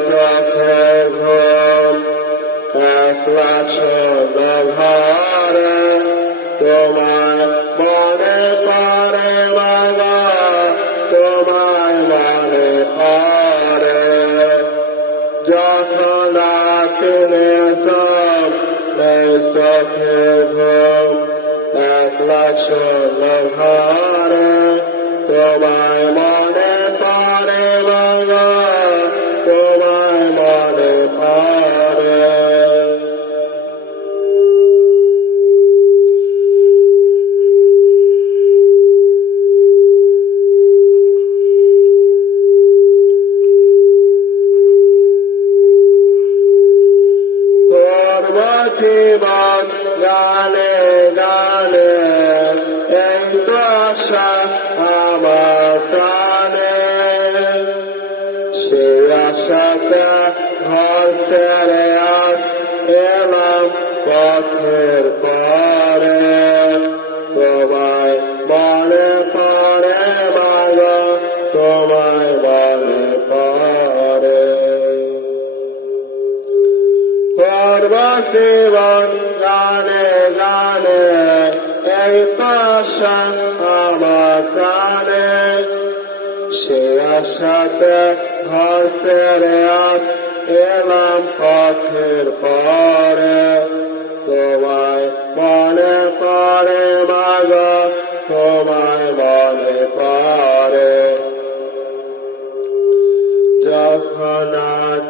চোখে ঘুম একলা ছোট ঘরে তোমায় মনে পড়ে মাগো তোমায় মনে পড়ে যখন রাত্রে সব নেই চোখে ঘুম একলা ছোট ঘরে তোমায় মনে পড়ে মাগো তোমায় মনে পড়ে জীবন গানে গানে এই তো আশা আমার প্রাণে সে আশাতে ঘর ছেড়ে আস এলাম পথের পরে তোমায় মনে পড়ে মাগো তোমায় মনে পড়ে জীবন গানে গানে এই তো আশা আমার প্রাণে সে আশাতে ঘর ছেড়ে আস এলাম পথের পরে তোমায় মনে পড়ে মাগো তোমায় মনে পড়ে যখন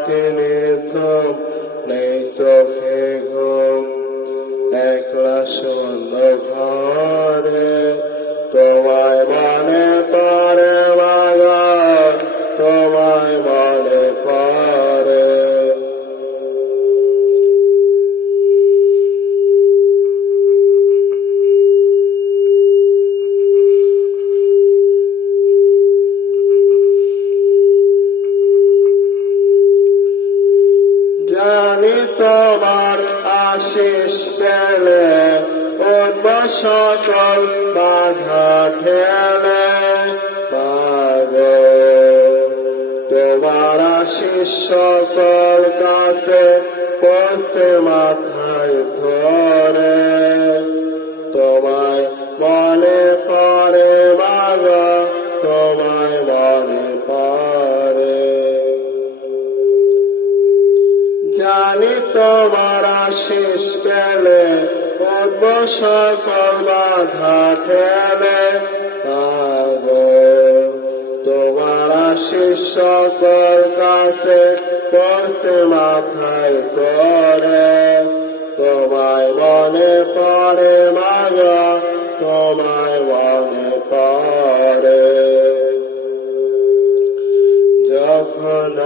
তিনি সব নেই চোখে ঘুম একলা শূন্য ঘরে তোমায় মনে পড়ে মাগো তোমায় মনে পড়ে জানি তোমার আশিস পেলে অন্য সকল বাধা ঠেলে মাগো তোমার আশিস সকল কাছে পড়ছে মাথায় ধরে তোমায় মনে পড়ে মাগো তোমায় মনে পড়ে জানি তোমার আশিস পেলে অন্য সকল বাধা ঠেলে মাগো তোমার আশিস সকল কাছে পড়ছে মাথায় ধরে তোমায় মনে পড়ে মাগো তোমায় মনে পড়ে যখন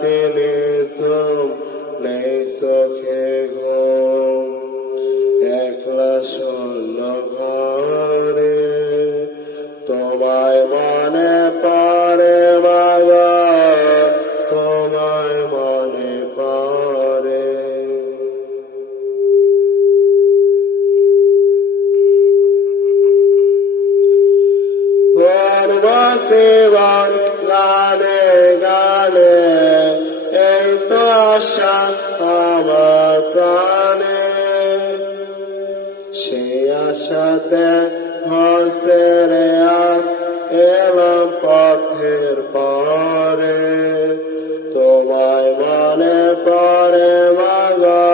তিনি সুম নেই চোখে ঘুম একলা শূন্য ঘরে তোমায় মনে পড়ে মাগো তোমায় মনে পড়ে জীবন গানে গানে এই তো আশা আমার প্রাণে সে আশাতে ঘর ছেড়ে আস এলাম পথের পরে তোমায় মনে পড়ে মাগো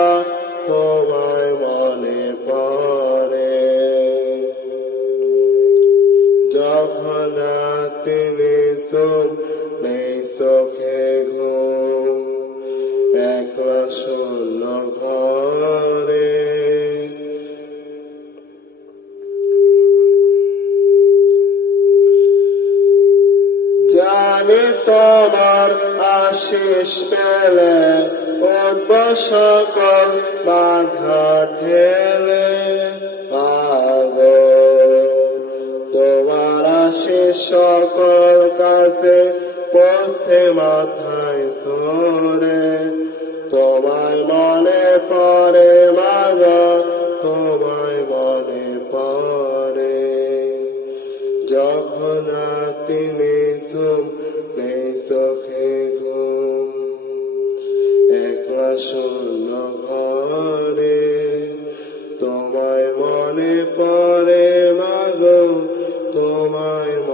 তোমায় মনে পড়ে যখন তিনি সুম নেই চোখে ঘুম একলা শূন্য ঘরে জানি তোমার আশিস পেলে অন্য সকল বাধা ঠেলে মাগো তোমার আশিস সকল কাছে পড়ছে মাথায় ধরে তোমায় মনে পড়ে মাগো তোমায় মনে পড়ে যখন তিনি সুম নেই চোখে ঘুম তোমায়